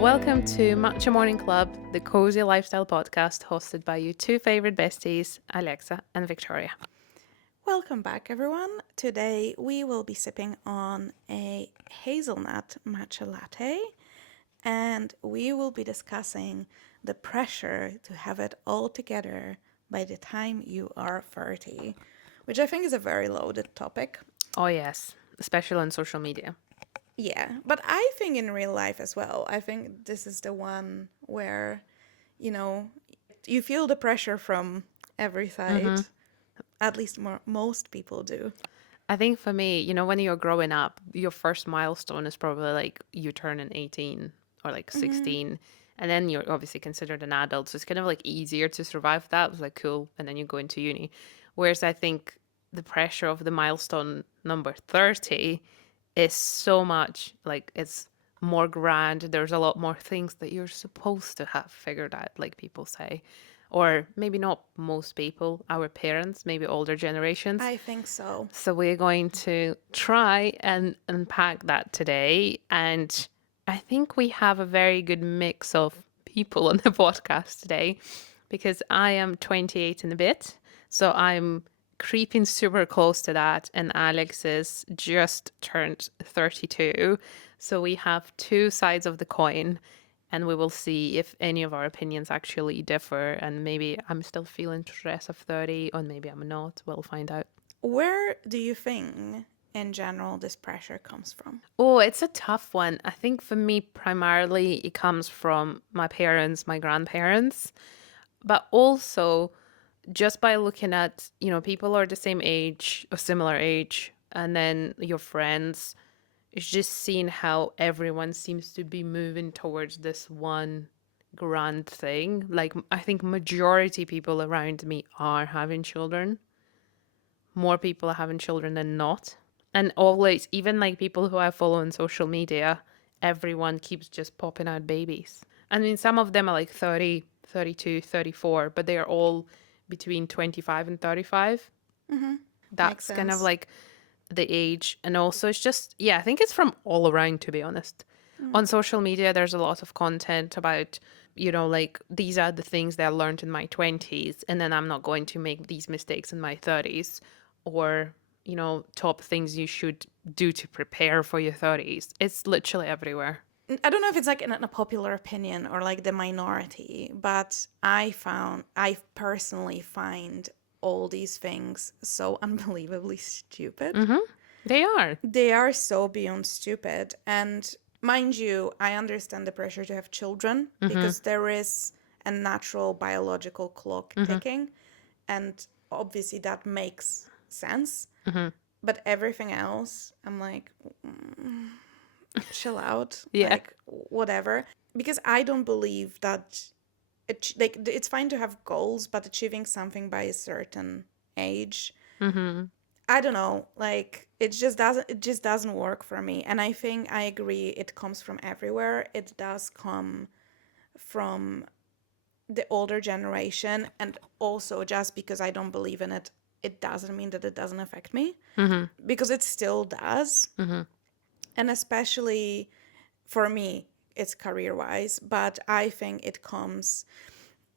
Welcome to Matcha Morning Club, the cozy lifestyle podcast hosted by your two favorite besties, Alexa and Victoria. Welcome back, everyone. Today we will be sipping on a hazelnut matcha latte, and we will be discussing the pressure to have it all together by the time you are 30, which I think is a very loaded topic. Oh, yes, especially on social media. Yeah, but I think in real life as well. I think this is the one where, you know, you feel the pressure from every side. At least most people do. I think for me, when you're growing up, your first milestone is probably like you turning 18 or like 16. And then you're obviously considered an adult. So it's kind of like easier to survive that. It was like cool. And then you go into uni. Whereas I think the pressure of the milestone number 30 is so much like it's more grand. There's a lot more things that you're supposed to have figured out, like people say. Or maybe not most people, our parents, maybe older generations. I think so. So we're going to try and unpack that today. And I think we have a very good mix of people on the podcast today because I am 28 and a bit. So I'm creeping super close to that. And Alex is just turned 32. So we have two sides of the coin. And we will see if any of our opinions actually differ. And maybe I'm still feeling stress of 30, or maybe I'm not. We'll find out. Where do you think, in general, this pressure comes from? Oh, it's a tough one. I think for me, primarily, it comes from my parents, my grandparents, but also just by looking at, people are the same age or similar age, and then your friends, it's just seeing how everyone seems to be moving towards this one grand thing. Like, I think majority people around me are having children. More people are having children than not. And always, even like people who I follow on social media, everyone keeps just popping out babies. I mean, some of them are like 30, 32, 34, but they are all between 25 and 35. That's kind of sense. like the age. And also, it's just, yeah, I think it's from all around, to be honest. On social media, there's a lot of content about, like these are the things that I learned in my 20s, and then I'm not going to make these mistakes in my 30s. Or, top things you should do to prepare for your 30s. It's literally everywhere. I don't know if it's like a popular opinion or like the minority, but I personally find all these things so unbelievably stupid. They are. They are so beyond stupid. And mind you, I understand the pressure to have children because there is a natural biological clock ticking. And obviously that makes sense. But everything else, I'm like, chill out. Yeah. Like, whatever. Because I don't believe that it's fine to have goals, but achieving something by a certain age, I don't know, like it just doesn't work for me. And I think I agree it comes from everywhere. It does come from the older generation, and also just because I don't believe in it, it doesn't mean that it doesn't affect me, because it still does. And especially for me, it's career wise, but I think it comes,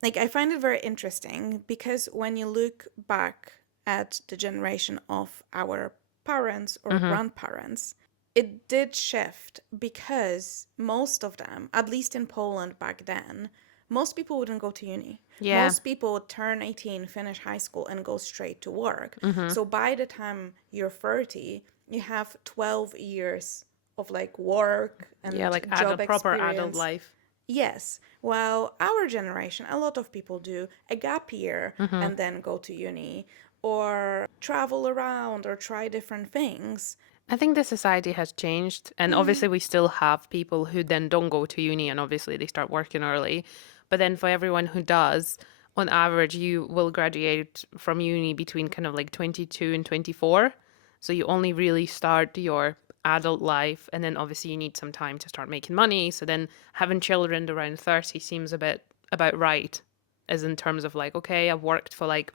like, I find it very interesting because when you look back at the generation of our parents or grandparents, it did shift because most of them, at least in Poland back then, most people wouldn't go to uni. Yeah. Most people would turn 18, finish high school, and go straight to work. So by the time you're 30, you have 12 years of like work and Yeah, like job proper experience. adult life. Yes. Well, our generation, a lot of people do a gap year and then go to uni or travel around or try different things. I think the society has changed. And obviously, we still have people who then don't go to uni and obviously they start working early. But then for everyone who does, on average, you will graduate from uni between kind of like 22 and 24. So you only really start your adult life. And then obviously, you need some time to start making money. So then having children around 30 seems a bit about right, as in terms of like, okay, I've worked for like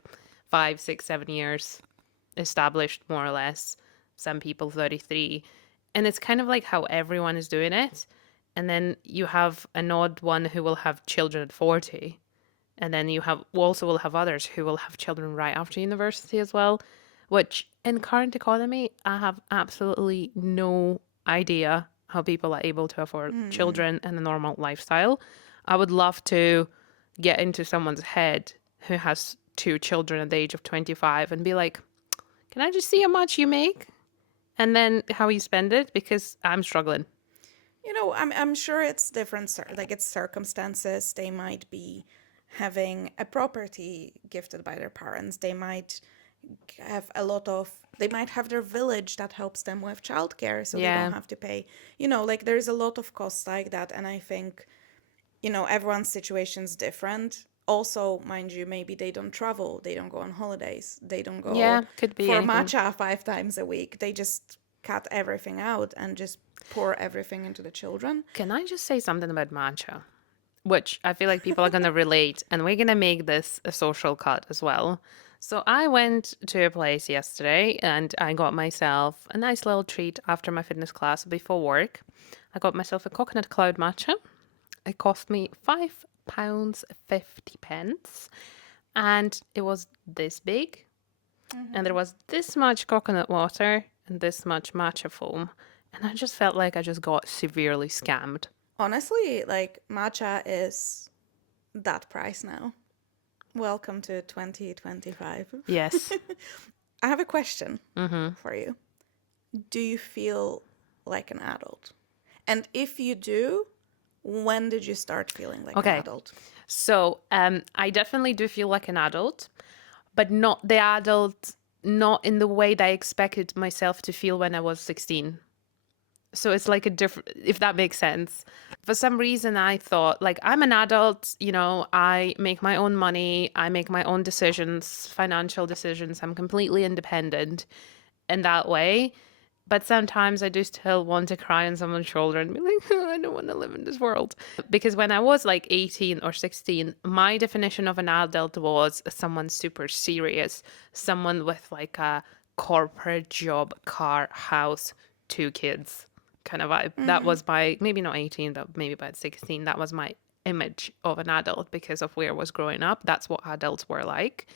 5, 6, 7 years. established more or less. Some people 33. And it's kind of like how everyone is doing it. And then you have an odd one who will have children at 40. And then you have also will have others who will have children right after university as well, which in current economy, I have absolutely no idea how people are able to afford children and a normal lifestyle. I would love to get into someone's head who has two children at the age of 25 and be like, can I just see how much you make and then how you spend it? Because I'm struggling. I'm sure it's different, like it's circumstances. They might be having a property gifted by their parents. They might have they might have their village that helps them with childcare, so they don't Yeah. have to pay. Like there's a lot of costs like that, and I think everyone's situation's different. Also, mind you, maybe they don't travel, they don't go on holidays, they don't go Yeah. Could be for anything. matcha 5 times a week. They just cut everything out and just pour everything into the children. Can I just say something about matcha? Which I feel like people are going to relate, and we're going to make this a social cut as well. So I went to a place yesterday and I got myself a nice little treat after my fitness class before work. I got myself a coconut cloud matcha. It cost me £5 50 pence, and it was this big, and there was this much coconut water and this much matcha foam, and I just felt like I just got severely scammed. Honestly, like matcha is that price now. Welcome to 2025. Yes. I have a question for you. Do you feel like an adult? And if you do, when did you start feeling like an Okay. adult? So I definitely do feel like an adult, but not the adult, not in the way that I expected myself to feel when I was 16. So it's like a different, if that makes sense. For some reason, I thought, like, I'm an adult, I make my own money, I make my own decisions, financial decisions, I'm completely independent in that way. But sometimes I do still want to cry on someone's shoulder and be like, oh, I don't want to live in this world. Because when I was like 18 or 16, my definition of an adult was someone super serious, someone with like a corporate job, car, house, two kids kind of vibe. That was my, maybe not 18, but maybe by 16, that was my image of an adult because of where I was growing up. That's what adults were like.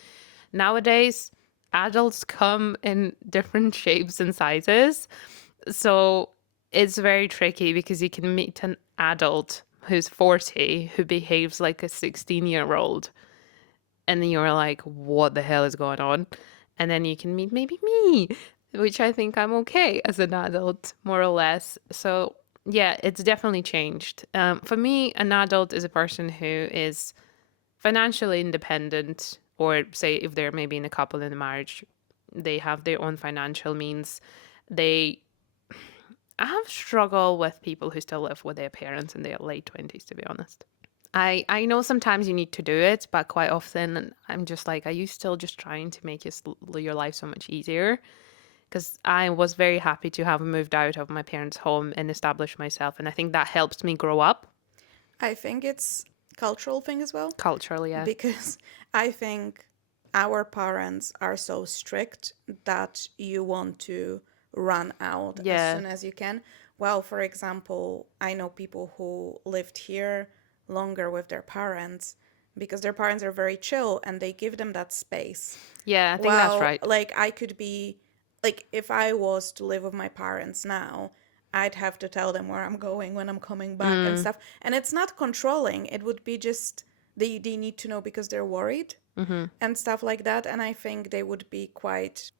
Nowadays, adults come in different shapes and sizes. So it's very tricky because you can meet an adult who's 40 who behaves like a 16-year-old. And then you're like, what the hell is going on? And then you can meet maybe me, which I think I'm okay as an adult, more or less. So yeah, it's definitely changed. For me, an adult is a person who is financially independent, or say if they're maybe in a couple in a marriage, they have their own financial means. They I have struggled with people who still live with their parents in their late 20s, to be honest. I know sometimes you need to do it, but quite often I'm just like, are you still just trying to make your life so much easier? Because I was very happy to have moved out of my parents' home and established myself, and I think that helped me grow up I think it's cultural thing as well, culturally. Yeah, because I think our parents are so strict that you want to run out as yeah, soon as you can. Well, for example, I know people who lived here longer with their parents because their parents are very chill and they give them that space. yeah. I think that's Well, right. like I could be like if I was to live with my parents now, I'd have to tell them where I'm going when I'm coming back and Mm, stuff. And it's not controlling. It would be just they need to know because they're worried mm-hmm. and stuff like that. And I think they would be quite,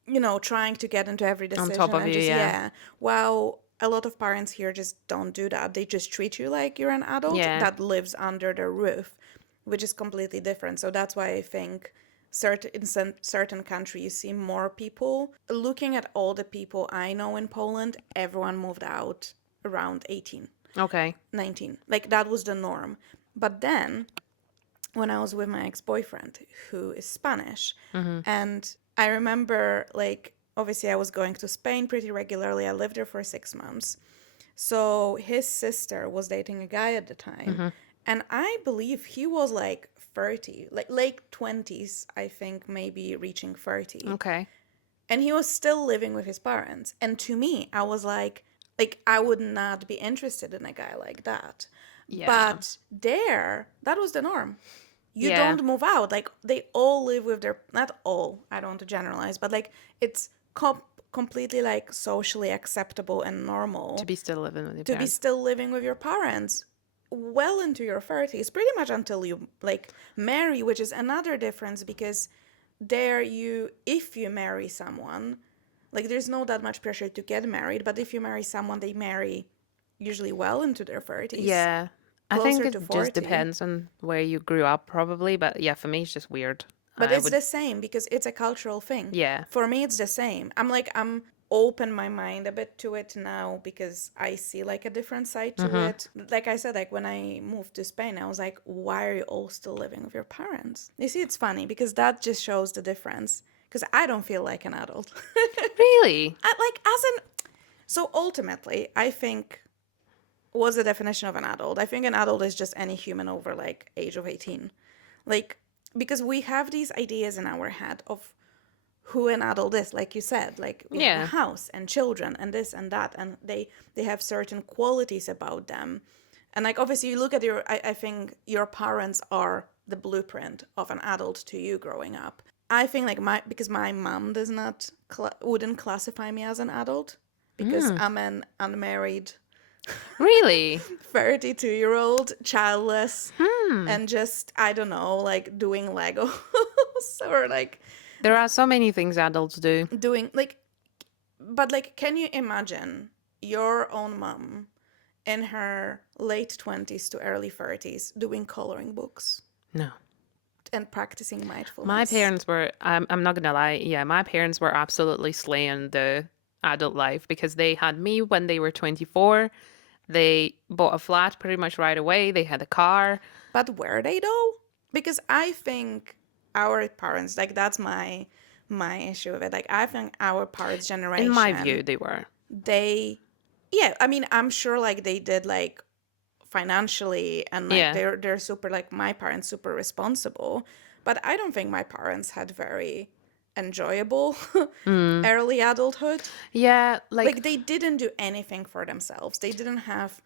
trying to get into every On top decision of and you, just yeah, yeah. Well, a lot of parents here just don't do that. They just treat you like you're an adult yeah, that lives under their roof, which is completely different. So that's why I think certain country you see more people. Looking at all the people I know in Poland, everyone moved out around 18, okay, 19. Like that was the norm. But then when I was with my ex-boyfriend who is Spanish, mm-hmm. and I remember like obviously I was going to Spain pretty regularly. I lived there for 6 months. So his sister was dating a guy at the time, Mm-hmm. and I believe he was like 30, like late 20s, I think maybe reaching 30. Okay, and he was still living with his parents. And to me, I was like I would not be interested in a guy like that. Yeah. But there, that was the norm. You Yeah. don't move out. Like they all live with their, not all, I don't want to generalize, but like it's completely like socially acceptable and To normal be still living with your to be parents. still living with your parents well into your 30s, pretty much until you like marry, which is another difference because there you, if you marry someone, like there's no that much pressure to get married, but if you marry someone, they marry usually well into their 30s, Yeah. I think closer it to just 40. depends on where you grew up, probably. But yeah, for me, it's just weird. But I it's would, the same because it's a cultural thing. yeah. For me, it's the same. I'm open my mind a bit to it now because I see like a different side to Mm-hmm. it. Like I said, like when I moved to Spain, I was like, why are you all still living with your parents? You see, it's funny because that just shows the difference. Because I don't feel like an adult. Really? Like as an so ultimately, I think what's the definition of an adult? I think an adult is just any human over like age of 18. Like because we have these ideas in our head of who an adult is, like you said, like we have a Yeah. house and children and this and that, and they have certain qualities about them. And like obviously you look at your I think your parents are the blueprint of an adult to you growing up. I think like my because my mom does not wouldn't classify me as an adult because Mm. I'm an unmarried Really? 32-year-old childless Hmm. and just I don't know like doing Legos or like There are so many things adults do. doing like but like can you imagine your own mom in her late 20s to early 30s doing coloring books No. and practicing My mindfulness? parents were, I'm not gonna lie, yeah, my parents were absolutely slaying the adult life because they had me when they were 24. They bought a flat pretty much right away. They had a car. But were they though? Because I think our parents, like that's my issue with it. Like I think our parents' In my view, generation, they were. they yeah, I mean, I'm sure like they did like financially and like Yeah. they're super like my parents super responsible, but I don't think my parents had very enjoyable Mm. early adulthood. Yeah, like, Like they didn't do anything for themselves. They didn't have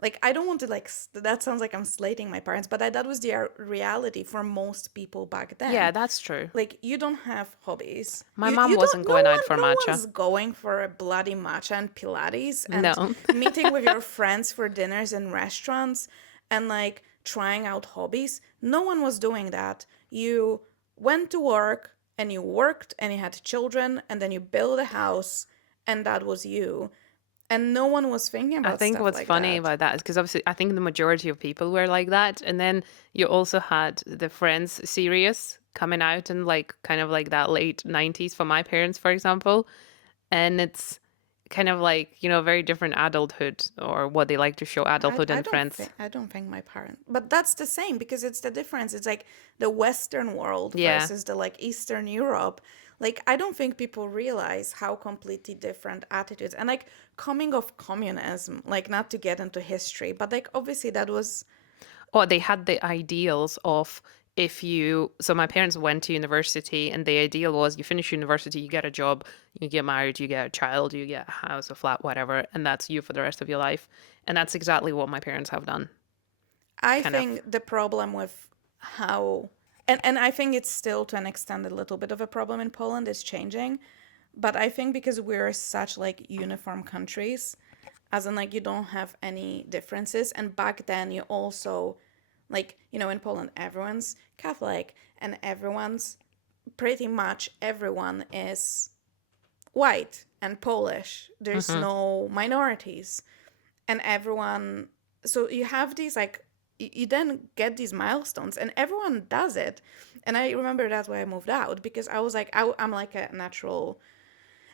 like I don't want to like that sounds like I'm slating my parents, but that was their reality for most people back yeah, then. that's true. Like you don't have hobbies. My You mom you don't wasn't going out for no matcha. one's going for a bloody matcha and Pilates and No. meeting with your friends for dinners in restaurants and like trying out hobbies. No one was doing that. You went to work and you worked and you had children and then you built a house and that was you. And no one was thinking I about think stuff what's like funny that. about that is because obviously I think the majority of people were like that. And then you also had the Friends series coming out in like kind of like that late 90s for my parents, for example. And it's kind of like, very different adulthood or what they like to show adulthood and Friends. I don't think my parents, but that's the same because it's the difference. It's like the Western world Yeah. versus the like Eastern Europe. Like I don't think people realize how completely different attitudes and like coming of communism. Like not to get into history, but like obviously that was Or they had the ideals of if you, so my parents went to university and the ideal was you finish university, you get a job, you get married, you get a child, you get a house, a flat, whatever, and that's you for the rest of your life. And that's exactly what my parents have done. I Kind of. think the problem with how and I think it's still to an extent a little bit of a problem in Poland is changing. But I think because we're such like uniform countries, as in like you don't have any differences. And back then you also like, in Poland everyone's Catholic and everyone's pretty much everyone is white and Polish. There's Hmm. no minorities. And everyone so you have these like you then get these milestones and everyone does it. And I remember that's why I moved out because I was like I'm like a natural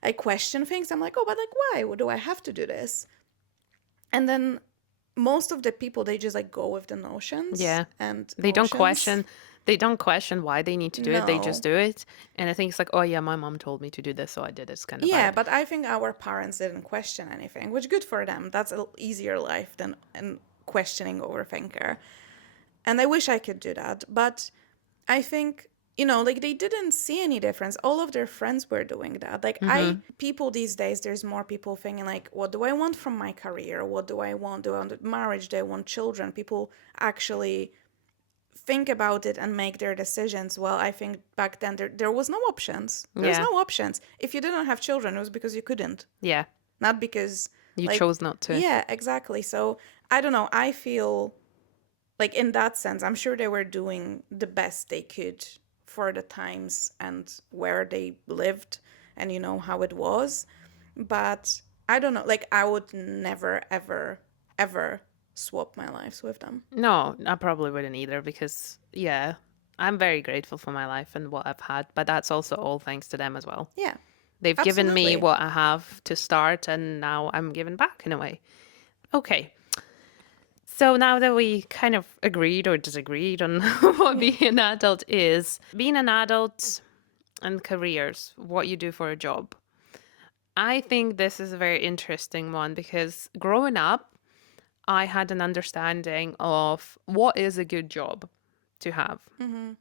I question things. I'm like, oh, but like, why do I have to do this? And then most of the people, they just like go with the notions Yeah. and They don't motions. question. They don't question why they need to do it. They just No. do it. And I think it's like, oh yeah, my mom told me to do this, so I did this kind of Yeah, vibe. but I think our parents didn't question anything, which good for them. That's an easier life than an questioning overthinker. And I wish I could do that. But I think like they didn't see any difference. All of their friends were doing that. Like Mm-hmm. people these days, there's more people thinking like, what do I want from my career? What do I want? Do I want marriage? Do I want children? People actually think about it and make their decisions. Well, I think back then there was no options. There's Yeah. no options. If you didn't have children, it was because you couldn't, Yeah. not because You like, chose not to. yeah, exactly. So I don't know. I feel like in that sense, I'm sure they were doing the best they could for the times and where they lived and how it was. But I don't know. Like I would never, ever, ever swap my lives with them. No, I probably wouldn't either because, yeah, I'm very grateful for my life and what I've had, but that's also all thanks to them as well. Yeah, They've given me absolutely. what I have to start, and now I'm giving back in a way. Okay, so now that we kind of agreed or disagreed on what Yeah. being an adult is, being an adult and careers, what you do for a job. I think this is a very interesting one because growing up, I had an understanding of what is a good job to have. Mm-hmm.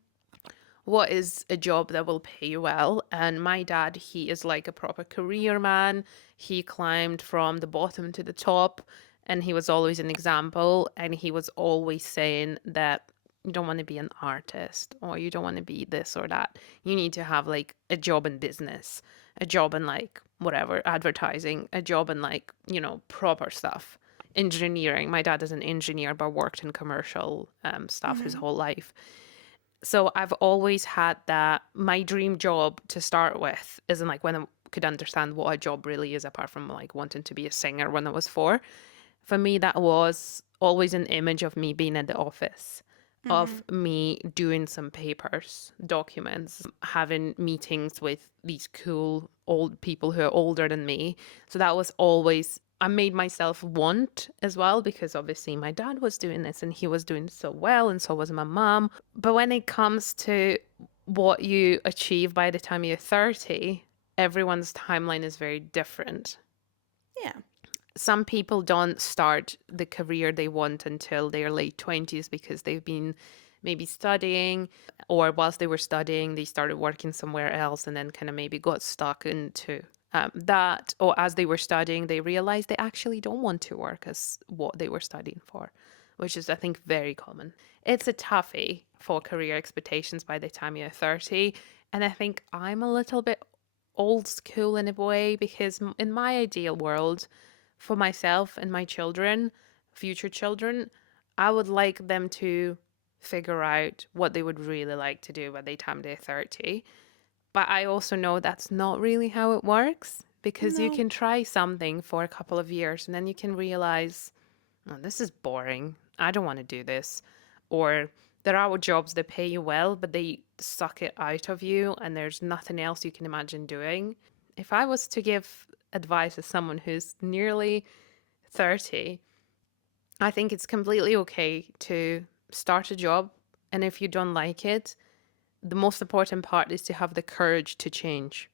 What is a job that will pay you well? And my dad, he is like a proper career man. He climbed from the bottom to the top, and he was always an example. And he was always saying that you don't want to be an artist or you don't want to be this or that. You need to have like a job in business, a job in like whatever, advertising, a job in like, proper stuff. Engineering. My dad is an engineer but worked in commercial stuff his Mm-hmm. whole life. So I've always had that my dream job to start with isn't like when I could understand what a job really is, apart from like wanting to be a singer when I was four. For me, that was always an image of me being at the office, Mm-hmm. of me doing some papers, documents, having meetings with these cool old people who are older than me. So that was always, I made myself want as well because obviously my dad was doing this and he was doing so well, and so was my mom. But when it comes to what you achieve by the time you're 30, everyone's timeline is very different. Yeah. Some people don't start the career they want until their late 20s because they've been maybe studying, or whilst they were studying they started working somewhere else and then kind of maybe got stuck into that, or as they were studying they realized they actually don't want to work as what they were studying for, which is I think very common. It's a toughie for career expectations by the time you're 30, and I think I'm a little bit old school in a way because in my ideal world, for myself and my children, future children, I would like them to figure out what they would really like to do by the time they're 30. But I also know that's not really how it works because you No. can try something for a couple of years and then you can realize, oh, this is boring. I don't want to do this. Or there are jobs that pay you well, but they suck it out of you and there's nothing else you can imagine doing. If I was to give advice as someone who's nearly 30, I think it's completely okay to start a job. And if you don't like it, the most important part is to have the courage to change.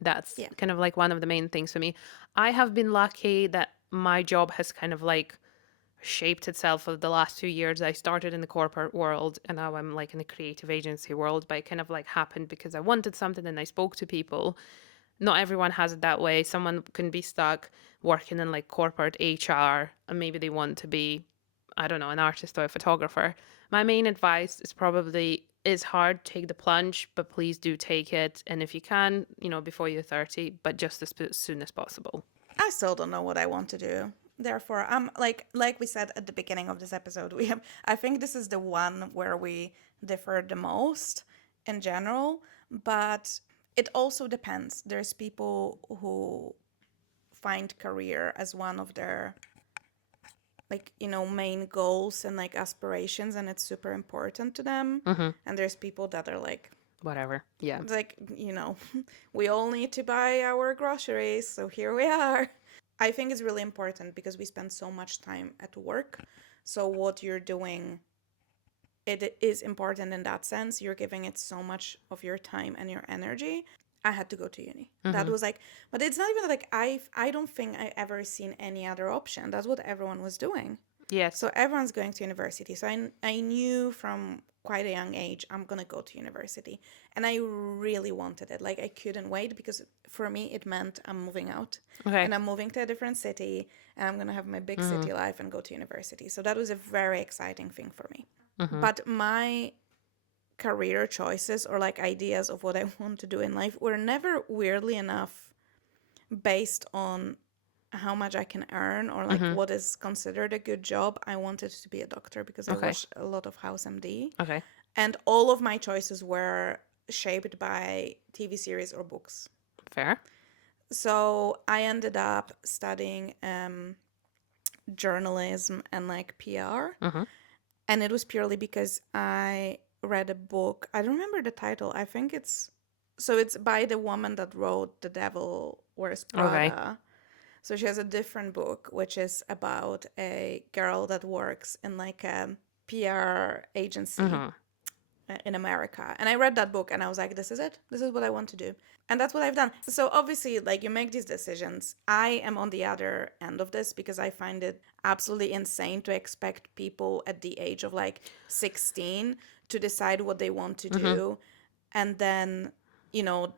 That's Yeah. kind of like one of the main things for me. I have been lucky that my job has kind of like shaped itself over the last 2 years. I started in the corporate world and now I'm like in the creative agency world, but it kind of like happened because I wanted something and I spoke to people. Not everyone has it that way. Someone can be stuck working in like corporate HR and maybe they want to be, I don't know, an artist or a photographer. My main advice is probably it's hard, take the plunge, but please do take it. And if you can, before you're 30, but just as soon as possible. I still don't know what I want to do. Therefore, I'm like we said at the beginning of this episode, we have I think this is the one where we differ the most in general, but it also depends. There's people who find career as one of their main goals and like aspirations and it's super important to them. Mm-hmm. And there's people that are like Whatever. Yeah. it's like, we all need to buy our groceries, so here we are. I think it's really important because we spend so much time at work. So what you're doing, it is important in that sense. You're giving it so much of your time and your energy. I had to go to uni. That Mm-hmm. was like, but it's not even like I don't think I ever seen any other option. That's what everyone was doing. Yes. So everyone's going to university. So I knew from quite a young age, I'm gonna go to university. And I really wanted it. Like, I couldn't wait because for me, it meant I'm moving out Okay. and I'm moving to a different city and I'm gonna have my big Mm-hmm. city life and go to university. So that was a very exciting thing for me. Mm-hmm. But my career choices or like ideas of what I want to do in life were never, weirdly enough, based on how much I can earn or like Mm-hmm. what is considered a good job. I wanted to be a doctor because I Okay. watched a lot of House MD. Okay. And all of my choices were shaped by TV series or books. Fair. So I ended up studying journalism and like PR. Mm-hmm. And it was purely because I read a book. I don't remember the title. I think it's by the woman that wrote The Devil Wears Okay. Prada. So she has a different book, which is about a girl that works in like a PR agency Mm-hmm. in America. And I read that book and I was like, this is it. This is what I want to do. And that's what I've done. So obviously, like, you make these decisions. I am on the other end of this because I find it absolutely insane to expect people at the age of like 16 to decide what they want to Mm-hmm. do. And then,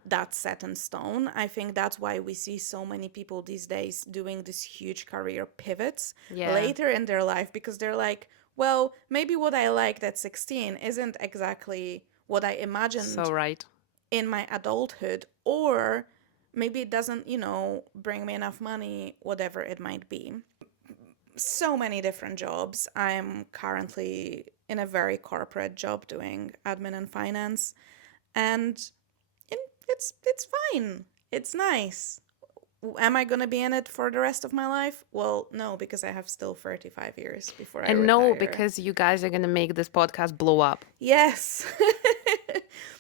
that's set in stone. I think that's why we see so many people these days doing these huge career pivots Yeah. later in their life because they're like, well, maybe what I liked at 16 isn't exactly what I So imagined right. in my adulthood, or maybe it doesn't, bring me enough money, whatever it might be. So many different jobs. I'm currently in a very corporate job doing admin and finance, and it's fine. It's nice. Am I going to be in it for the rest of my life? Well, no, because I have still 35 years before I And no, retire. because you guys are gonna make this podcast blow up. Yes.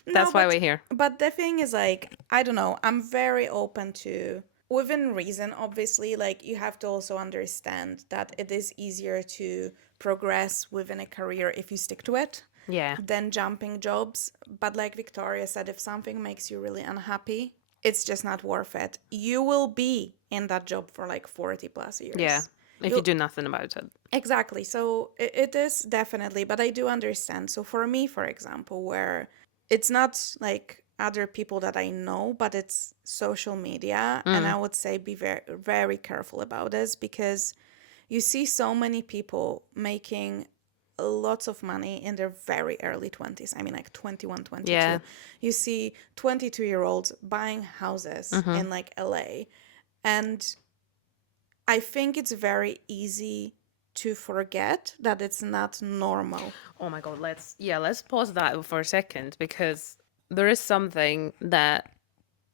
No, That's why but we're here. the thing is, like, I don't know. I'm very open to, within reason, obviously. Like, you have to also understand that it is easier to progress within a career if you stick to it Yeah. than jumping jobs. But like Viktoriia said, if something makes you really unhappy, it's just not worth it. You will be in that job for like 40 plus Yeah. years. If you You'll do nothing about it. Exactly. So it is definitely, but I do understand. So for me, for example, where it's not like other people that I know, but it's social media, and I Mm. would say be very, very careful about this because you see so many people making lots of money in their very early 20s. I mean, like 21, Yeah. 22. You see 22-year-olds buying houses Mm-hmm. in like LA. And I think it's very easy to forget that it's not normal. Oh my god, let's pause that for a second because there is something that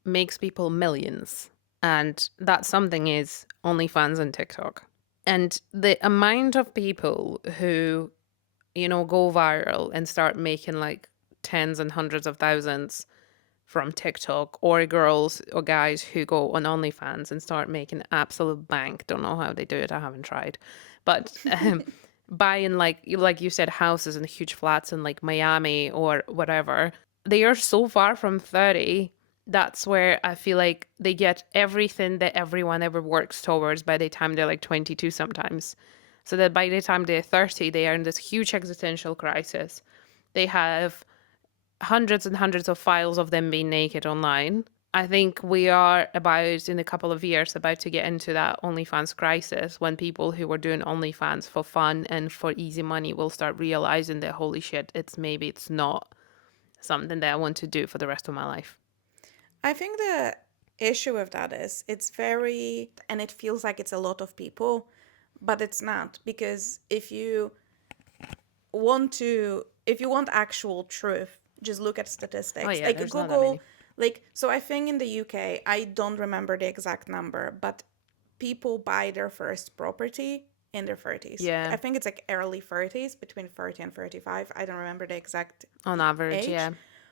makes people millions. And that something is OnlyFans and TikTok. And the amount of people who, go viral and start making like tens and hundreds of thousands from TikTok, or girls or guys who go on OnlyFans and start making absolute bank. Don't know how they do it. I haven't tried, but buying like you said, houses and huge flats in like Miami or whatever. They are so far from 30. That's where I feel like they get everything that everyone ever works towards by the time they're like 22 sometimes. So that by the time they're 30, they are in this huge existential crisis. They have hundreds and hundreds of files of them being naked online. I think we are about, in a couple of years, about to get into that OnlyFans crisis when people who were doing OnlyFans for fun and for easy money will start realizing that, holy shit, it's not something that I want to do for the rest of my life. I think the issue with that is it's very, and it feels like it's a lot of people, but it's not. Because if you want actual truth, just look at Oh, statistics. yeah, Like there's not that many. Google, like, so I think in the UK, I don't remember the exact number, but people buy their first property in their 30s. Yeah, I think it's like early 30s, between 30 and 35. I don't remember the exact on average, age. yeah.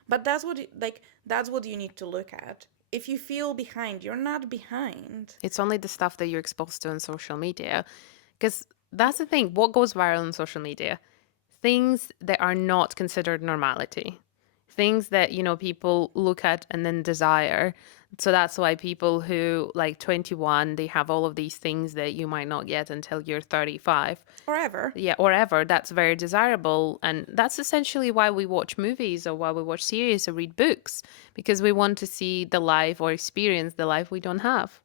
But that's what you need to look at. If you feel behind, you're not behind. It's only the stuff that you're exposed to on social media. Because that's the thing, what goes viral on social media? Things that are not considered normality. Things that, people look at and then desire. So that's why people who like 21, they have all of these things that you might not get until you're 35. Or ever. Yeah, or ever. That's very desirable. And that's essentially why we watch movies or why we watch series or read books, because we want to see the life or experience the life we don't have.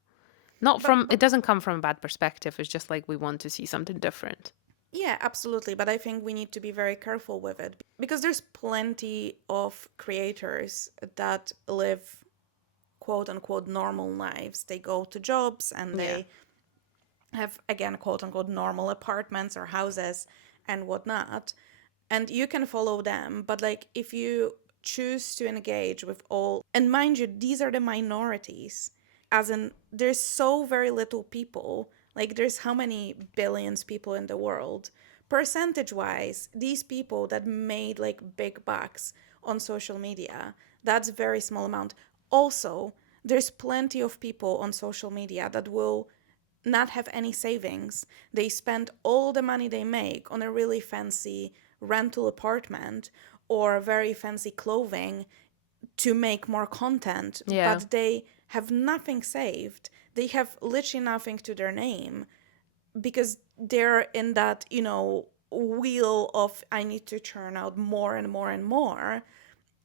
Not But from, it doesn't come from a bad perspective. It's just like we want to see something different. yeah, absolutely. But I think we need to be very careful with it because there's plenty of creators that live quote unquote normal lives. They go to jobs and Yeah. they have, again, quote unquote normal apartments or houses and whatnot. And you can follow them. But like if you choose to engage with all, and mind you, these are the minorities, as in there's so very little people, like there's how many billions people in the world, percentage wise, these people that made like big bucks on social media, that's a very small amount. Also, there's plenty of people on social media that will not have any savings. They spend all the money they make on a really fancy rental apartment or very fancy clothing to make more content, Yeah. but they have nothing saved. They have literally nothing to their name because they're in that, wheel of I need to churn out more and more and more.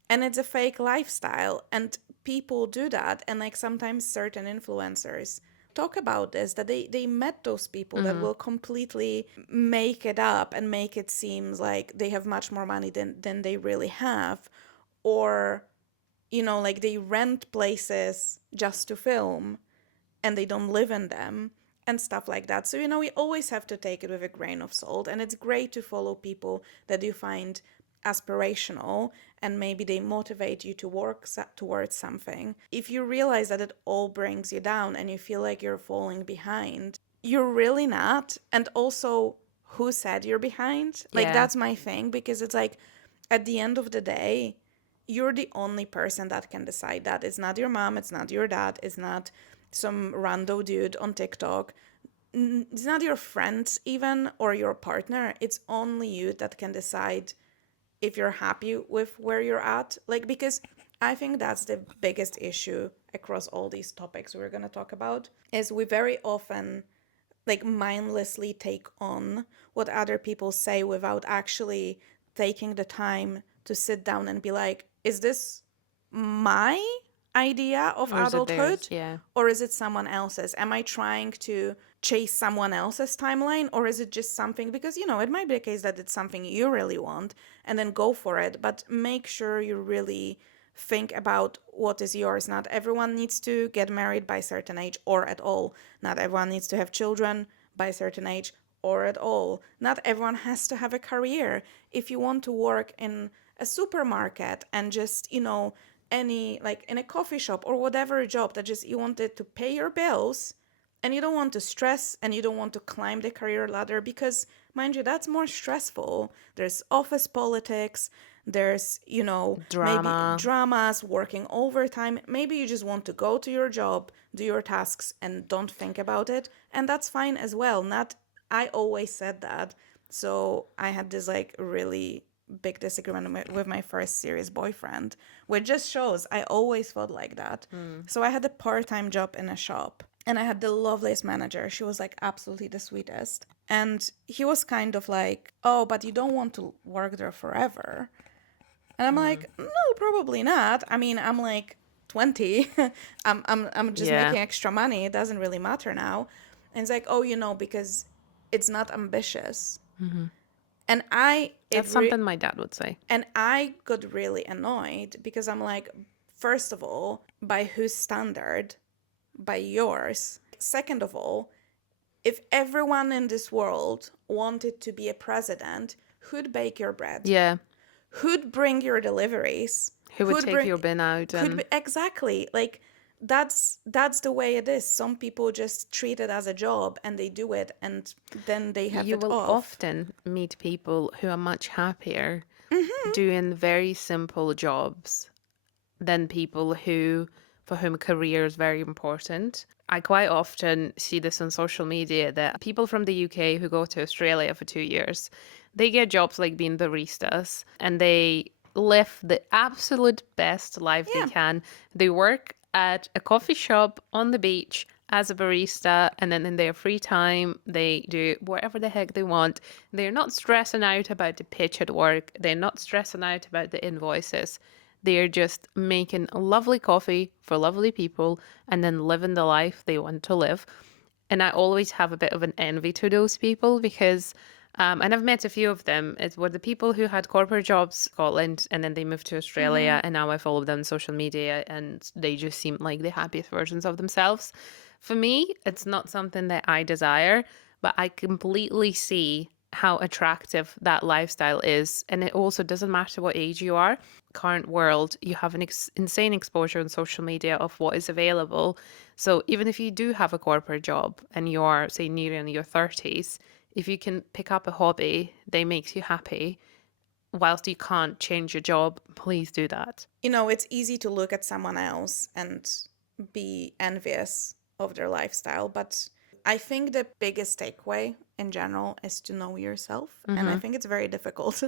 And it's a fake lifestyle. And people do that. And like sometimes certain influencers talk about this, that they met those people that Hmm. will completely make it up and make it seem like they have much more money than they really have. Or, like they rent places just to film and they don't live in them and stuff like that. So, we always have to take it with a grain of salt. And it's great to follow people that you find aspirational and maybe they motivate you to work towards something. If you realize that it all brings you down and you feel like you're falling behind, you're really not. And also, who said you're behind? Like, Yeah. that's my thing because it's like at the end of the day, you're the only person that can decide that. It's not your mom, it's not your dad, it's not some rando dude on TikTok. It's not your friends even or your partner. It's only you that can decide if you're happy with where you're at. Like, because I think that's the biggest issue across all these topics we're going to talk about is we very often like mindlessly take on what other people say without actually taking the time to sit down and be like, is this my idea of Or is it theirs? adulthood Yeah. or is it someone else's? Am I trying to chase someone else's timeline or is it just something because it might be a case that it's something you really want and then go for it, but make sure you really think about what is yours. Not everyone needs to get married by a certain age or at all. Not everyone needs to have children by a certain age or at all. Not everyone has to have a career. If you want to work in a supermarket and just, any like in a coffee shop or whatever job that just you wanted to pay your bills and you don't want to stress and you don't want to climb the career ladder because mind you that's more stressful. There's office politics, there's maybe Drama. dramas, working overtime. Maybe you just want to go to your job, do your tasks and don't think about it, and that's fine as well. Not I always said that. So I had this like really big disagreement with my first serious boyfriend, which just shows I always felt like that. Mm. So I had a part-time job in a shop and I had the loveliest manager. She was like absolutely the sweetest. And he was kind of like, "Oh, but you don't want to work there forever." And I'm Mm. like, "No, probably not. I mean, I'm like 20. I'm just Yeah. making extra money. It doesn't really matter now." And it's like, "Oh, because it's not ambitious." Hmm. And That's something my dad would say. I got really annoyed because I'm like, first of all, by whose standard? By yours. Second of all, if everyone in this world wanted to be a president, who'd bake your bread? Yeah. Who'd bring your deliveries? Who would Who'd take bring your bin out could and be exactly like that's the way it is. Some people just treat it as a job and they do it and then they have you it will off. often meet people who are much happier Hmm. doing very simple jobs than people who for whom career is very important. I quite often see this on social media that people from the UK who go to Australia for 2 years, they get jobs like being baristas and they live the absolute best life they Yeah. can. They work at a coffee shop on the beach as a barista, and then in their free time, they do whatever the heck they want. They're not stressing out about the pitch at work, they're not stressing out about the invoices. They're just making lovely coffee for lovely people and then living the life they want to live. And I always have a bit of an envy to those people because, and I've met a few of them. It were the people who had corporate jobs in Scotland and then they moved to Mm-hmm. Australia, and now I follow them on social media and they just seem like the happiest versions of themselves. For me, it's not something that I desire, but I completely see how attractive that lifestyle is. And it also doesn't matter what age you are. Current world, you have an insane exposure on social media of what is available. So even if you do have a corporate job and you're, say, near in your 30s, if you can pick up a hobby that makes you happy, whilst you can't change your job, please do that. It's easy to look at someone else and be envious of their lifestyle, but I think the biggest takeaway in general is to know yourself. And I Mm-hmm. think it's very difficult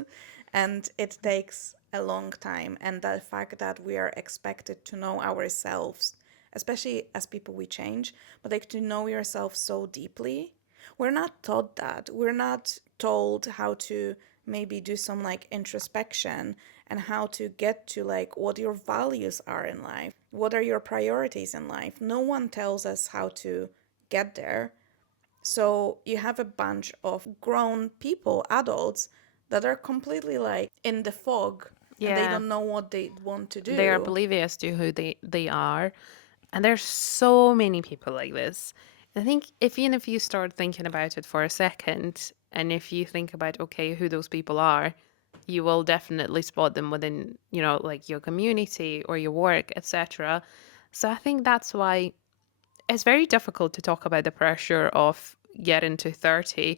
and it takes a long time. And the fact that we are expected to know ourselves, especially as people we change, but like to know yourself so deeply, we're not taught that. We're not told how to maybe do some like introspection and how to get to like what your values are in life. What are your priorities in life? No one tells us how to get there. So you have a bunch of grown people, adults, that are completely like in the fog and they Yeah, don't know what they want to they are do. oblivious to who they are. And there's so many people like this. I think if even if you start thinking about it for a second, and if you think about, okay, who those people are, you will definitely spot them within, like your community or your work, etc. So I think that's why it's very difficult to talk about the pressure of getting to 30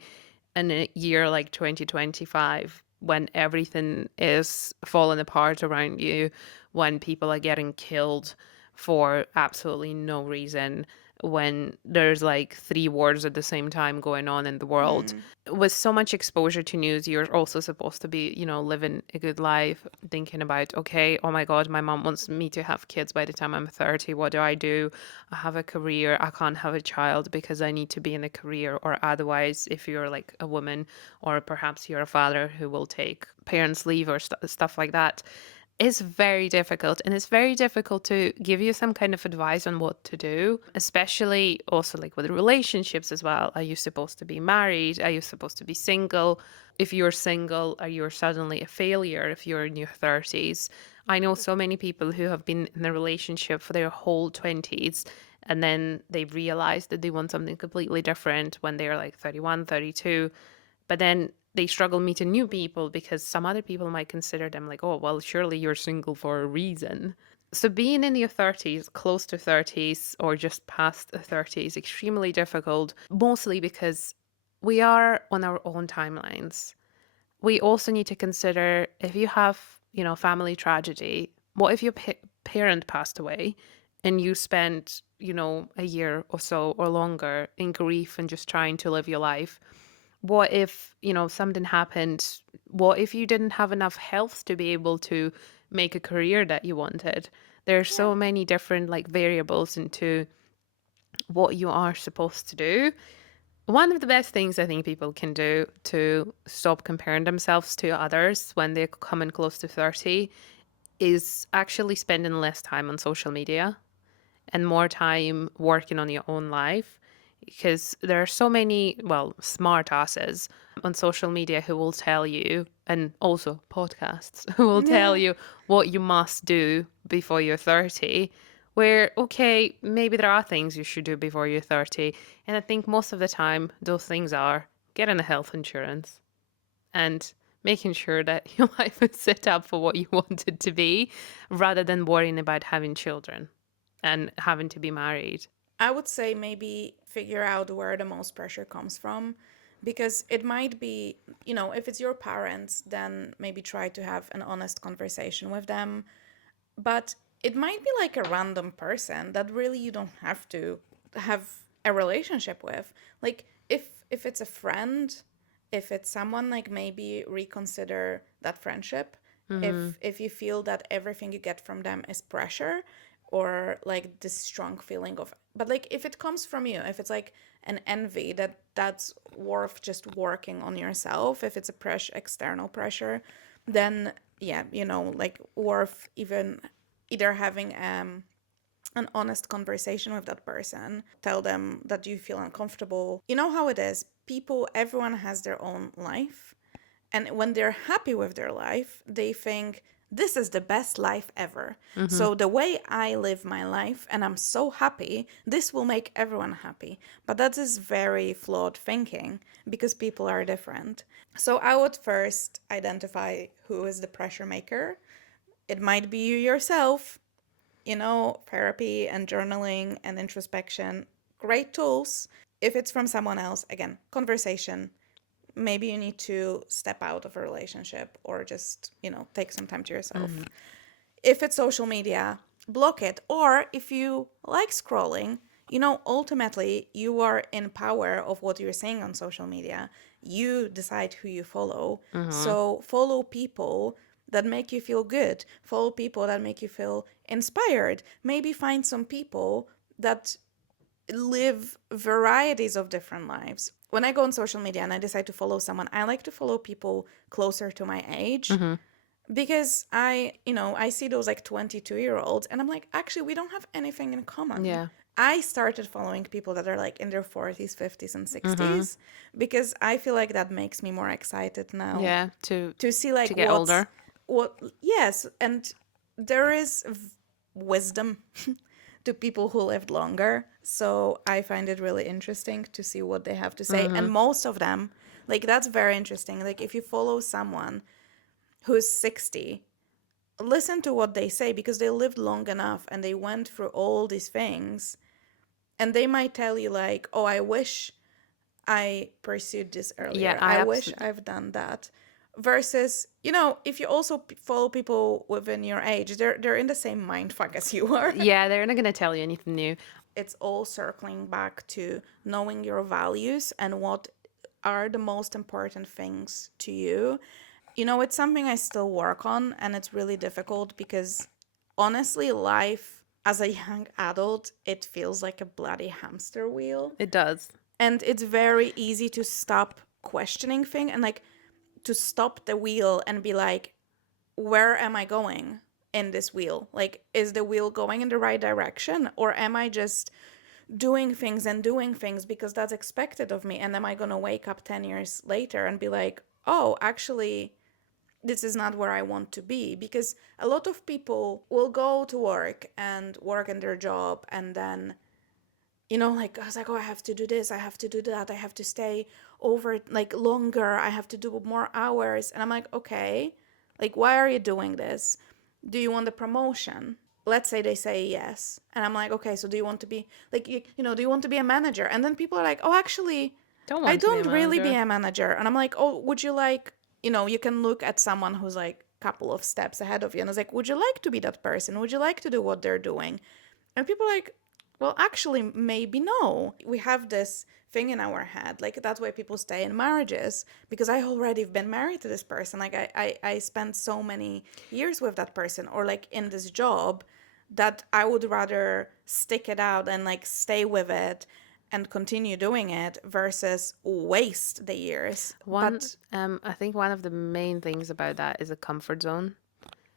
in a year like 2025 when everything is falling apart around you, when people are getting killed for absolutely no reason, when there's like three wars at the same time going on in the world. Mm. With so much exposure to news, you're also supposed to be, living a good life, thinking about, okay, oh my God, my mom wants me to have kids by the time I'm 30. What do I do? I have a career. I can't have a child because I need to be in a career, or otherwise, if you're like a woman, or perhaps you're a father who will take parents' leave or stuff like that, is very difficult. And it's very difficult to give you some kind of advice on what to do, especially also like with relationships as well. Are you supposed to be married? Are you supposed to be single? If you're single, are you suddenly a failure if you're in your 30s? I know so many people who have been in a relationship for their whole 20s, and then they realize that they want something completely different when they're like 31, 32. But then they struggle meeting new people because some other people might consider them like, oh, well, surely you're single for a reason. So being in your 30s, close to 30s, or just past the 30s is extremely difficult, mostly because we are on our own timelines. We also need to consider if you have, family tragedy, what if your parent passed away and you spent, a year or so or longer in grief and just trying to live your life? What if, something happened? What if you didn't have enough health to be able to make a career that you wanted? There are Yeah. so many different like variables into what you are supposed to do. One of the best things I think people can do to stop comparing themselves to others when they're coming close to 30 is actually spending less time on social media and more time working on your own life, because there are so many, well, smart asses on social media who will tell you, and also podcasts, who will tell Yeah. you what you must do before you're 30. Where, okay, maybe there are things you should do before you're 30. And I think most of the time, those things are getting a health insurance and making sure that your life is set up for what you want it to be, rather than worrying about having children and having to be married. I would say maybe figure out where the most pressure comes from because it might be, if it's your parents, then maybe try to have an honest conversation with them. But it might be like a random person that really you don't have to have a relationship with. Like if it's a friend, if it's someone, like maybe reconsider that friendship. Mm-hmm. If you feel that everything you get from them is pressure, or like this strong feeling of, but like if it comes from you, if it's like an envy that's worth just working on yourself, if it's a pressure, external pressure, then yeah, like worth even either having an honest conversation with that person, tell them that you feel uncomfortable. You know how it is, people, everyone has their own life, and when they're happy with their life, they think, this is the best life ever. Mm-hmm. So the way I live my life, and I'm so happy, this will make everyone happy. But that is very flawed thinking because people are different. So I would first identify who is the pressure maker. It might be you yourself. Therapy and journaling and introspection, great tools. If it's from someone else, again, conversation, maybe you need to step out of a relationship or just, take some time to yourself. Mm-hmm. If it's social media, block it. Or if you like scrolling, ultimately you are in power of what you're saying on social media. You decide who you follow. Mm-hmm. So follow people that make you feel good, follow people that make you feel inspired. Maybe find some people that live varieties of different lives. When I go on social media and I decide to follow someone, I like to follow people closer to my age Mm-hmm. because I see those like 22-year-olds and I'm like, actually, we don't have anything in common. Yeah. I started following people that are like in their 40s, 50s, and Mm-hmm. 60s because I feel like that makes me more excited now Yeah. To to see to like get older. yes, and there is wisdom to people who lived longer. So I find it really interesting to see what they have to say. Mm-hmm. And most of them, like, that's very interesting. Like, if you follow someone who's 60, listen to what they say because they lived long enough and they went through all these things. And they might tell you, like, oh, I wish I pursued this Yeah, earlier. I I wish absolutely. I've done that. Versus, if you also follow people within your age, they're in the same mind fuck as you are. Yeah, they're not gonna tell you anything new. It's all circling back to knowing your values and what are the most important things to you. It's something I still work on, and it's really difficult because honestly, life as a young adult, it feels like a bloody hamster wheel. It does. And it's very easy to stop questioning things and like to stop the wheel and be like, where am I going in this wheel? Like, is the wheel going in the right direction? Or am I just doing things because that's expected of me? And am I going to wake up 10 years later and be like, oh, actually, this is not where I want to be? Because a lot of people will go to work and work in their job and then like I was like, oh, I have to do this, I have to do that, I have to stay over like longer, I have to do more hours. And I'm like, okay, like, why are you doing this? Do you want a promotion? Let's say they say yes. And I'm like, okay, so do you want to be like, do you want to be a manager? And then people are like, oh, actually, Don't I want to be a don't really be manager. a manager. And I'm like, oh, would you like, you can look at someone who's like a couple of steps ahead of you. And I was like, would you like to be that person? Would you like to do what they're doing? And people are like, well, actually, maybe no. We have this thing in our head. Like, that's why people stay in marriages because I already have been married to this person. Like, I spent so many years with that person, or like in this job, that I would rather stick it out and like stay with it and continue doing it versus waste the years. One, But I think one of the main things about that is a comfort zone.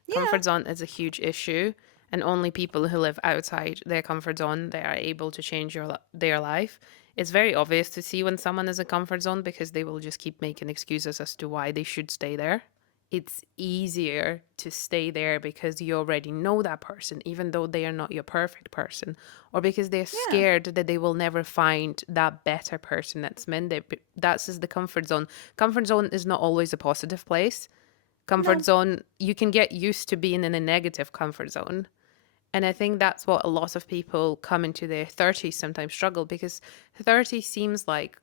yeah, Comfort zone is a huge issue, and only people who live outside their comfort zone they are able to change their life. It's very obvious to see when someone is in a comfort zone because they will just keep making excuses as to why they should stay there. It's easier to stay there because you already know that person, even though they are not your perfect person, or because they're yeah, scared that they will never find that better person that's meant. That's just the comfort zone. Comfort zone is not always a positive place. Comfort no, zone, you can get used to being in a negative comfort zone. And I think that's what a lot of people come into their 30s sometimes struggle because 30 seems like,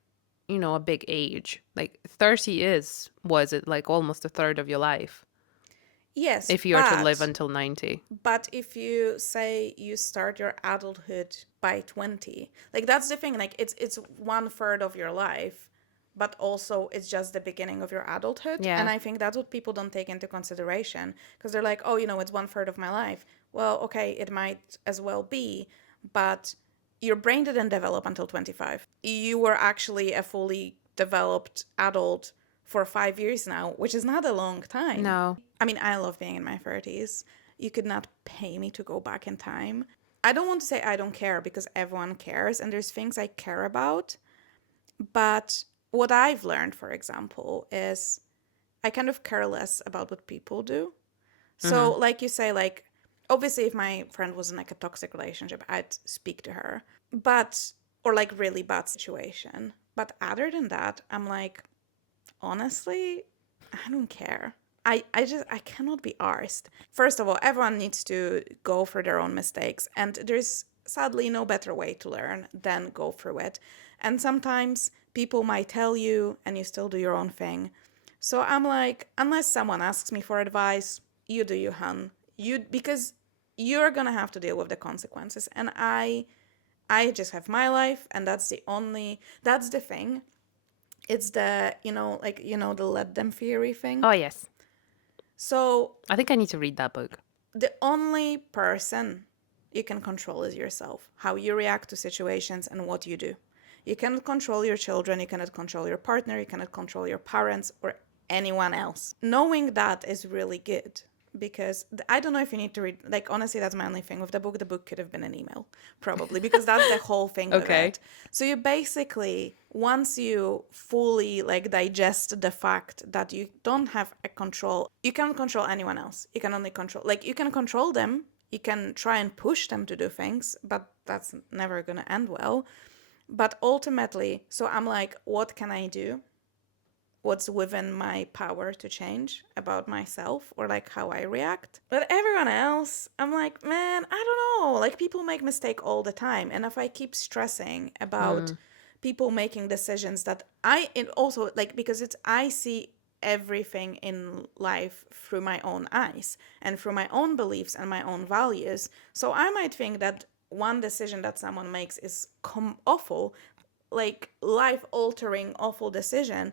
a big age. Like 30 is, was it like almost a third of your life yes, if you are to live but until 90? But if you say you start your adulthood by 20, like that's the thing, like it's one third of your life. but also it's just the beginning of your adulthood. And Yeah. I think that's what people don't take into consideration, because they're like, oh, it's 1/3 of my life. Well, okay, it might as well be, but your brain didn't develop until 25. You were actually a fully developed adult for 5 years now, which is not a long time. No. I mean, I love being in my 30s. You could not pay me to go back in time. I don't want to say I don't care, because everyone cares and there's things I care about. But what I've learned, for example, is I kind of care less about what people do. So, Mm-hmm. like you say, like, obviously, if my friend was in like a toxic relationship, I'd speak to her. But, or like really bad situation. But other than that, I'm like, honestly, I don't care. I cannot be arsed. First of all, everyone needs to go through their own mistakes, and there's sadly no better way to learn than go through it. And sometimes people might tell you and you still do your own thing. So I'm like, unless someone asks me for advice, you do you, hun. You, because you're gonna have to deal with the consequences. And I just have my life, and that's the thing. It's the, the let them theory thing. Oh, yes. So I think I need to read that book. the only person you can control is yourself, how you react to situations and what you do. You cannot control your children, you cannot control your partner, you cannot control your parents or anyone else. Knowing that is really good, because I don't know if you need to read, like, honestly, that's my only thing with the book. The book could have been an email, probably, because that's the whole thing with Okay. it. So you basically, once you fully like digest the fact that you don't have a control, you can't control anyone else. You can only control, like, you can control them, you can try and push them to do things, but that's never going to end well. But ultimately, so I'm like, what can I do? What's within my power to change about myself, or like how I react? But everyone else, I'm like, man, I don't know. Like, people make mistake all the time, and if I keep stressing about people making decisions that and also like, because it's I see everything in life through my own eyes and through my own beliefs and my own values. So I might think that one decision that someone makes is awful, like life altering awful decision.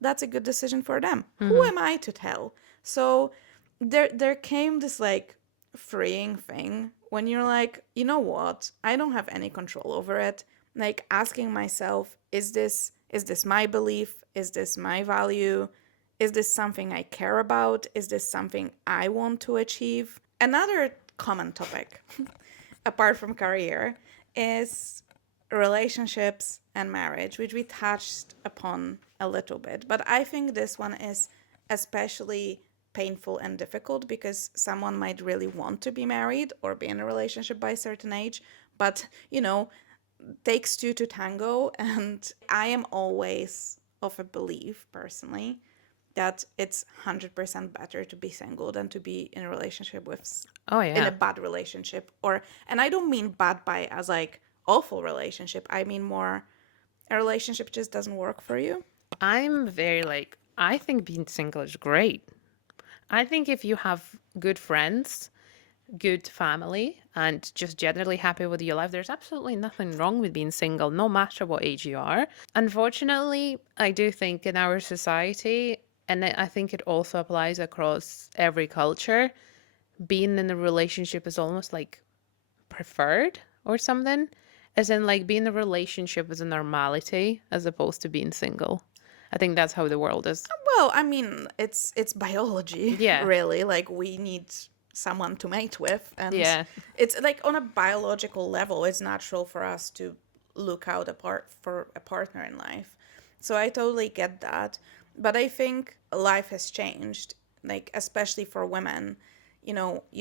That's a good decision for them. Who Mm-hmm. am I to tell? So there came this like freeing thing when you're like, you know what? I don't have any control over it. Like, asking myself, is this my belief? Is this my value? Is this something I care about? Is this something I want to achieve? Another common topic, apart from career, is relationships and marriage, which we touched upon a little bit. But I think this one is especially painful and difficult, because someone might really want to be married or be in a relationship by a certain age, but takes two to tango. And I am always of a belief, personally, that it's 100% better to be single than to be in a relationship with, Oh, in a yeah. bad relationship. Or, and I don't mean bad by as like awful relationship. I mean more a relationship just doesn't work for you. I'm very I think being single is great. I think if you have good friends, good family, and just generally happy with your life, there's absolutely nothing wrong with being single, no matter what age you are. Unfortunately, I do think in our society, and I think it also applies across every culture, being in a relationship is almost like preferred or something. As in, like, being in a relationship is a normality as opposed to being single. I think that's how the world is. Well, I mean, it's biology, Yeah. really. Like, we need someone to mate with, and Yeah. it's like on a biological level, it's natural for us to look out for a partner in life. So I totally get that. But I think life has changed, like, especially for women. You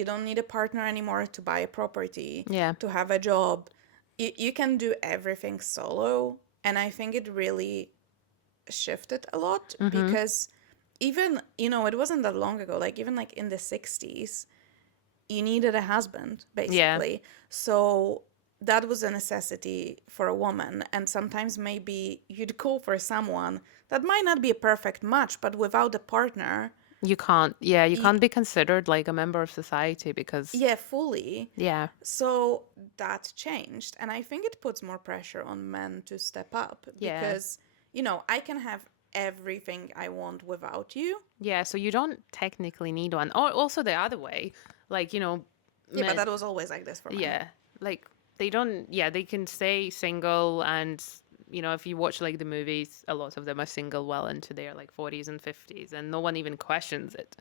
don't need a partner anymore to buy a property, Yeah. to have a job. You can do everything solo. And I think it really shifted a lot, Mm-hmm. because even, it wasn't that long ago, like, even like in the 60s, you needed a husband, Yeah. basically. So that was a necessity for a woman. And sometimes maybe you'd go for someone that might not be a perfect match, but without a partner, You can't, yeah, you you, can't be considered like a member of society because, yeah, fully. yeah. So that changed. And I think it puts more pressure on men to step up, Yeah. because I can have everything I want without you. Yeah, so you don't technically need one. Or also the other way, like, Yeah, but men, that was always like this for men. yeah, like they don't, yeah, they can stay single and, if you watch like the movies, a lot of them are single well into their like 40s and 50s and no one even questions it.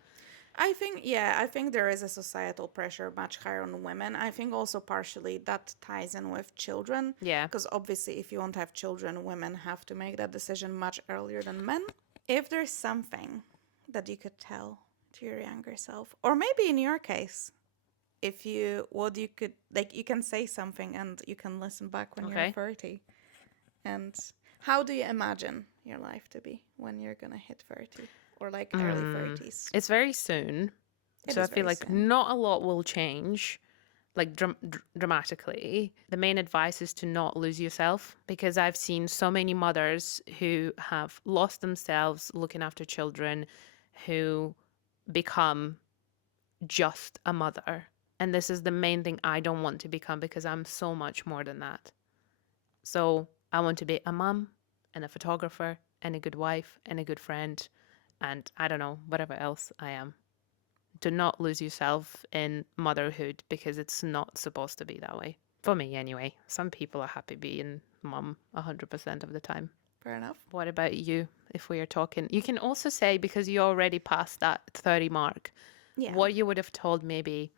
I think there is a societal pressure much higher on women. I think also partially that ties in with children, Yeah. because obviously, if you want to have children, women have to make that decision much earlier than men. If there's something that you could tell to your younger self, or maybe in your case, if you, what you could, like, you can say something and you can listen back when you're Okay. 30. And how do you imagine your life to be when you're gonna hit 30 or like early 30s? It's very soon. It So I is feel very like soon. not a lot will change, like dramatically. The main advice is to not lose yourself because I've seen so many mothers who have lost themselves looking after children who become just a mother. And this is the main thing I don't want to become because I'm so much more than that. So I want to be a mom and a photographer and a good wife and a good friend and I don't know, whatever else I am. Do not lose yourself in motherhood because it's not supposed to be that way. For me, anyway. Some people are happy being mom 100% of the time. Fair enough. What about you, if we are talking? You can also say, because you already passed that 30 mark, Yeah. what you would have told maybe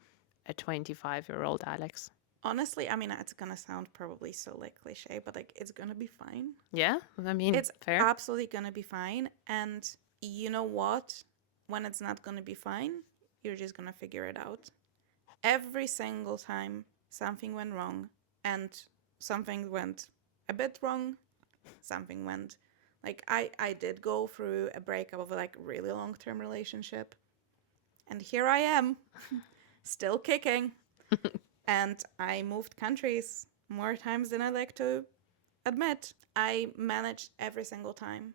a 25-year-old Alex. Honestly, I mean, it's gonna sound probably so like cliche, but like it's gonna be fine. Yeah, I mean, It's fair. absolutely gonna be fine. And you know what? When it's not gonna be fine, you're just gonna figure it out. Every single time something went wrong, and something went a bit wrong, something went like I did go through a breakup of a like really long term relationship, and here I am, still kicking. And I moved countries more times than I like to admit. I managed every single time,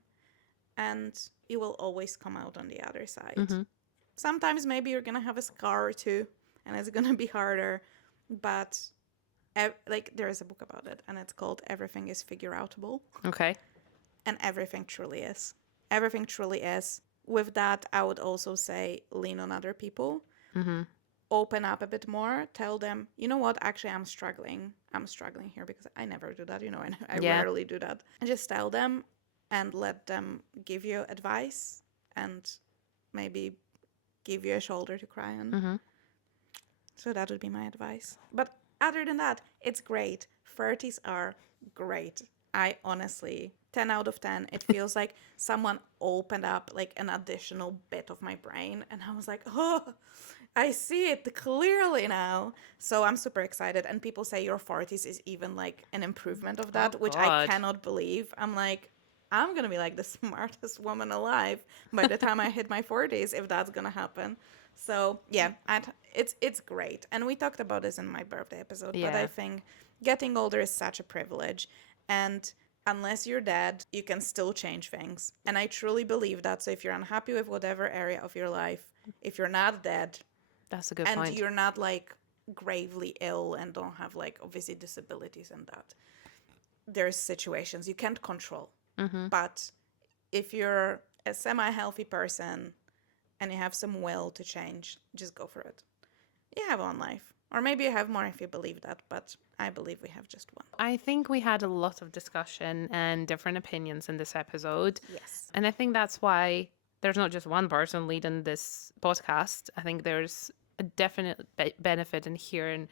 and you will always come out on the other side. Mm-hmm. Sometimes maybe you're gonna have a scar or two, and it's gonna be harder, but like there is a book about it, and it's called Everything is Figure Outable, Okay. and everything truly is. Everything truly is. With that, I would also say lean on other people, Mm-hmm. open up a bit more, tell them, you know what, actually, I'm struggling. I'm struggling here because I never do that. I Yeah. rarely do that. And just tell them and let them give you advice and maybe give you a shoulder to cry on. Mm-hmm. So that would be my advice. But other than that, it's great. 30s are great. I honestly, 10 out of 10. It feels like someone opened up like an additional bit of my brain. And I was like, oh, I see it clearly now. So I'm super excited. And people say your 40s is even like an improvement of Oh, that, which I God. cannot believe. I'm like, I'm going to be like the smartest woman alive by the time I hit my 40s, if that's going to happen. So yeah, it's great. And we talked about this in my birthday episode, but I Yeah. think getting older is such a privilege. And unless you're dead, you can still change things. And I truly believe that. So if you're unhappy with whatever area of your life, if you're not dead That's a good and point. you're not like gravely ill and don't have like obviously disabilities and that, there's situations you can't control. Mm-hmm. But if you're a semi healthy person and you have some will to change, just go for it. You have one life. Or maybe you have more if you believe that, but I believe we have just one. I think we had a lot of discussion and different opinions in this episode. Yes. And I think that's why there's not just one person leading this podcast. I think there's a definite benefit in hearing,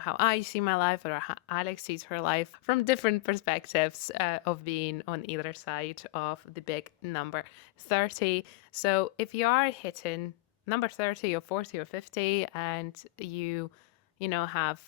how I see my life or how Alex sees her life from different perspectives of being on either side of the big number 30. So if you are hitting number 30 or 40 or 50 and you have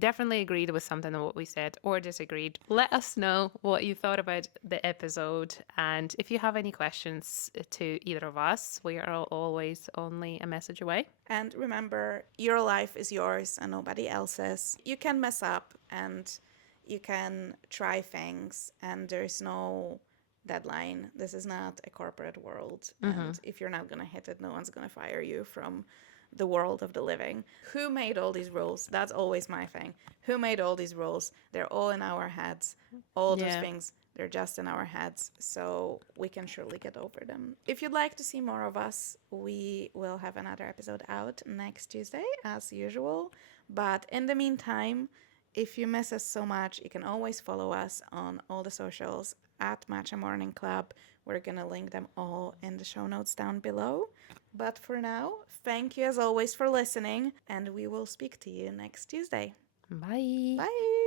definitely agreed with something of what we said or disagreed, let us know what you thought about the episode. And if you have any questions to either of us, we are always only a message away. And remember, your life is yours and nobody else's. You can mess up and you can try things, and there's no deadline. This is not a corporate world. And if you're not going to hit it, no one's going to fire you from the world of the living. Who made all these rules? That's always my thing. Who made all these rules? They're all in our heads. All those Yeah. things. They're just in our heads, so we can surely get over them. If you'd like to see more of us, we will have another episode out next Tuesday, as usual. But in the meantime, if you miss us so much, you can always follow us on all the socials at Matcha Morning Club. We're going to link them all in the show notes down below. But for now, thank you as always for listening, and we will speak to you next Tuesday. Bye. Bye!